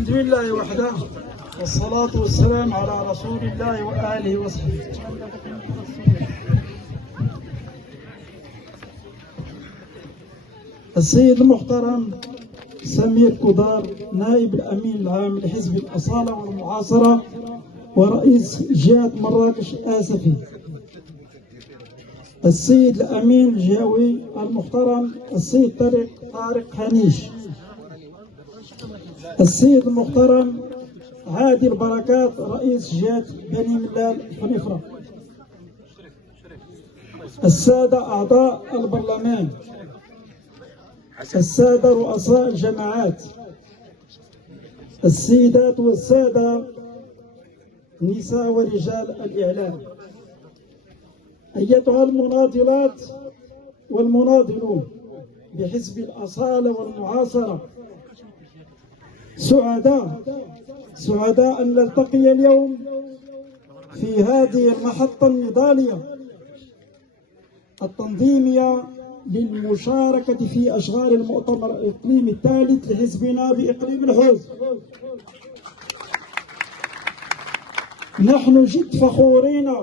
الحمد لله وحده والصلاة والسلام على رسول الله وآله وصحبه. السيد المحترم سمير كودار، نائب الأمين العام لحزب الأصالة والمعاصرة ورئيس جهة مراكش آسفي. السيد الأمين الجهوي المحترم السيد طارق حنيش. السيد المحترم عادل بركات، رئيس جهة بني ملال حنيفرة. السادة أعضاء البرلمان، السادة رؤساء الجماعات، السيدات والسادة نساء ورجال الإعلام، أيتها المناضلات والمناضلون بحزب الأصالة والمعاصرة، سعداء أن نلتقي اليوم في هذه المحطة النضالية التنظيمية للمشاركة في أشغال المؤتمر الإقليمي الثالث لحزبنا بإقليم الحوز. نحن جد فخورين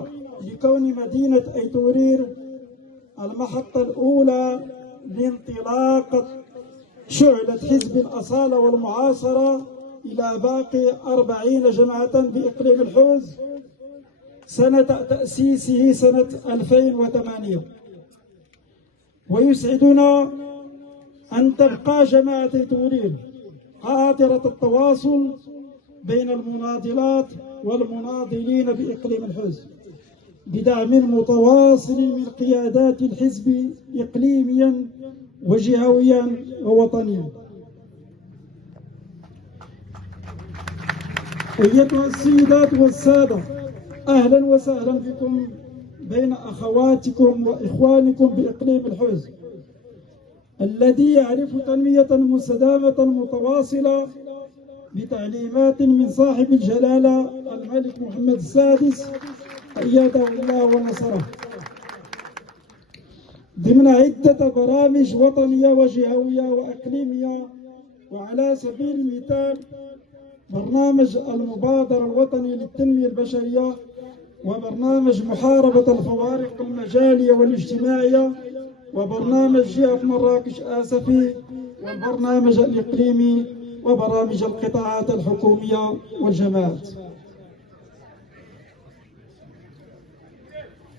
لكون مدينة أيتورير المحطة الأولى لانطلاقة شعلة حزب الأصالة والمعاصرة إلى باقي 40 جماعة بإقليم الحوز سنة تأسيسه سنة 2008. ويسعدنا أن تبقى جماعة أيتورير قادرة التواصل بين المناضلات والمناضلين بإقليم الحوز بدعم متواصل من قيادات الحزب إقليميا وجهويا ووطنيا. أيتها السيدات والسادة، أهلا وسهلا بكم بين أخواتكم وإخوانكم بإقليم الحوز الذي يعرف تنمية مستدامة متواصلة بتعليمات من صاحب الجلالة الملك محمد السادس أيده الله ونصره، ضمن عدة برامج وطنية وجهوية وإقليمية. وعلى سبيل المثال برنامج المبادرة الوطني للتنمية البشرية، وبرنامج محاربة الفوارق المجالية والاجتماعية، وبرنامج جهة مراكش آسفي، والبرنامج الإقليمي، وبرامج القطاعات الحكومية والجماعات،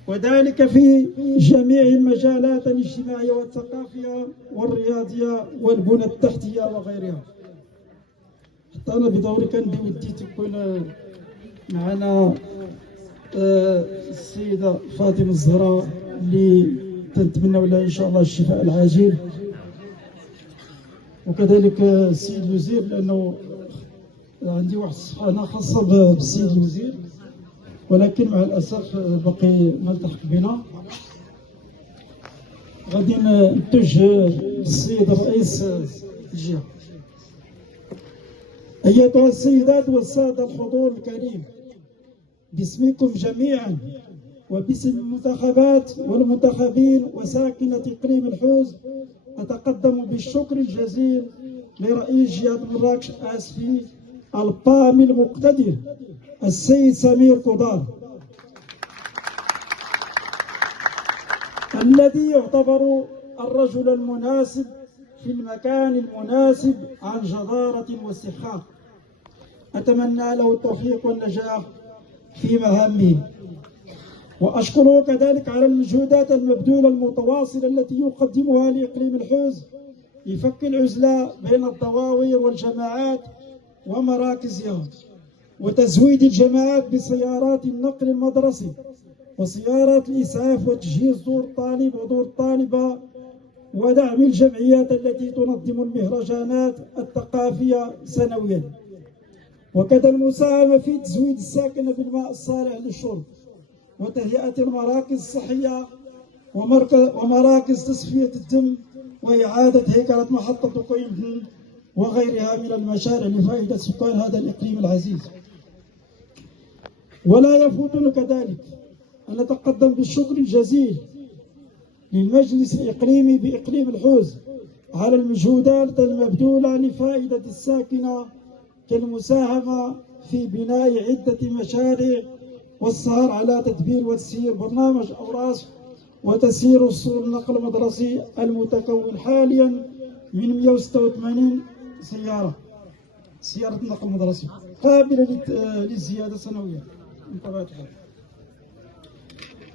وذلك في جميع المجالات الاجتماعية والثقافية والرياضية والبنى التحتية وغيرها. حتى أنا بدوري كان بودي تكون معنا السيدة فاطمة الزهراء اللي تنتمنى لها إن شاء الله الشفاء العاجل، وكذلك السيد الوزير، لأنه عندي واحد الصفحة أنا خاصة بالسيد الوزير، ولكن مع الأسف باقي ما التحق بنا. غادي نتوجه للسيد رئيس الجهة. أيتها السيدات والسادة الحضور الكريم، باسمكم جميعا وباسم المنتخبات والمنتخبين وساكنة إقليم الحوز، أتقدم بالشكر الجزيل لرئيس جهة مراكش آسفي القامي المقتدر السيد سمير كودار، الذي يعتبر الرجل المناسب في المكان المناسب عن جدارة واستحقاق. أتمنى له التوفيق والنجاح في مهامه، وأشكره كذلك على المجهودات المبذولة المتواصلة التي يقدمها لإقليم الحوز لفك العزلة بين الدواوير والجماعات ومراكزها، وتزويد الجماعات بسيارات النقل المدرسي وسيارات الإسعاف وتجهيز دور الطالب ودور الطالبة، ودعم الجمعيات التي تنظم المهرجانات الثقافية سنويا، وكذا المساهمة في تزويد الساكنة بالماء الصالح للشرب، وتهيئة المراكز الصحية ومراكز تصفية الدم، وإعادة هيكلة محطة قيم وغيرها من المشاريع لفائدة سكان هذا الإقليم العزيز. ولا يفوتنا كذلك أن نتقدم بالشكر الجزيل للمجلس الإقليمي بإقليم الحوز على المجهودات المبذولة لفائدة الساكنة كالمساهمة في بناء عدة مشاريع والسهر على تدبير وتسيير برنامج أوراس وتسيير وصول النقل المدرسي المتكون حاليا من 186 سيارة نقل مدرسي قابلة للزيادة سنويا من طبيعة الحال.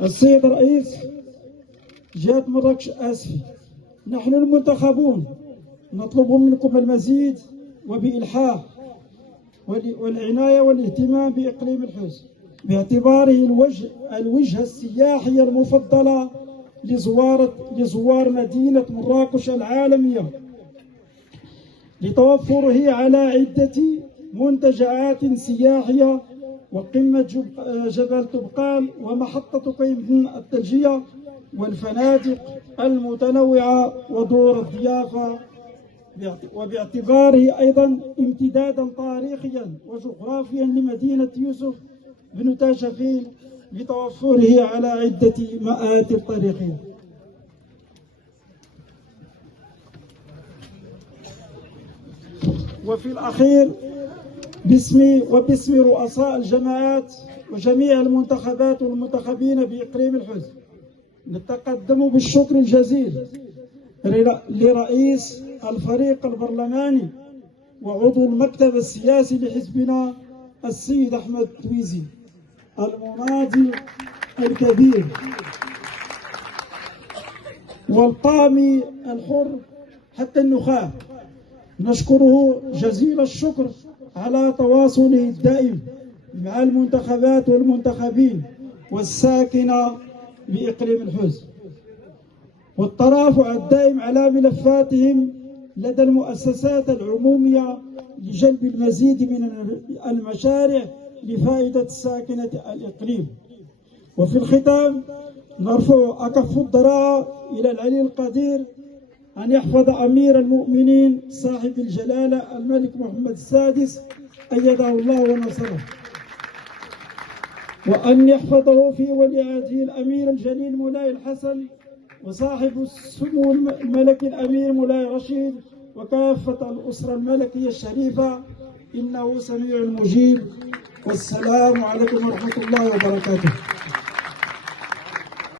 السيد الرئيس، جهة مراكش آسفي، نحن المنتخبون نطلب منكم المزيد وبإلحاح والعناية والاهتمام بإقليم الحوز باعتباره الوجهة السياحية المفضلة لزوار مدينة مراكش العالمية، لتوفره على عدة منتجعات سياحية وقمة جبل طبقان ومحطة قيم الثلجية والفنادق المتنوعة ودور الضيافة، وباعتباره أيضا امتدادا تاريخيا وجغرافيا لمدينة يوسف بن تاشفين بتوفره على عدة مآثر تاريخية. وفي الأخير باسمي وباسم رؤساء الجماعات وجميع المنتخبات والمنتخبين بإقليم الحوز نتقدم بالشكر الجزيل لرئيس الفريق البرلماني وعضو المكتب السياسي لحزبنا السيد أحمد تويزي المناضل الكبير والقامي الحر حتى النخاع، نشكره جزيل الشكر على تواصله الدائم مع المنتخبات والمنتخبين والساكنة بإقليم الحوز والترافع الدائم على ملفاتهم لدى المؤسسات العمومية لجلب المزيد من المشاريع لفائدة الساكنة الإقليم. وفي الختام نرفع أكف الضراعة إلى العلي القدير أن يحفظ أمير المؤمنين صاحب الجلالة الملك محمد السادس أيده الله ونصره، وأن يحفظه في ولي عهده الأمير الجليل مولاي الحسن وصاحب السمو الملكي الأمير مولاي رشيد وكافة الأسرة الملكية الشريفة، إنه سميع مجيب. والسلام عليكم ورحمة الله وبركاته.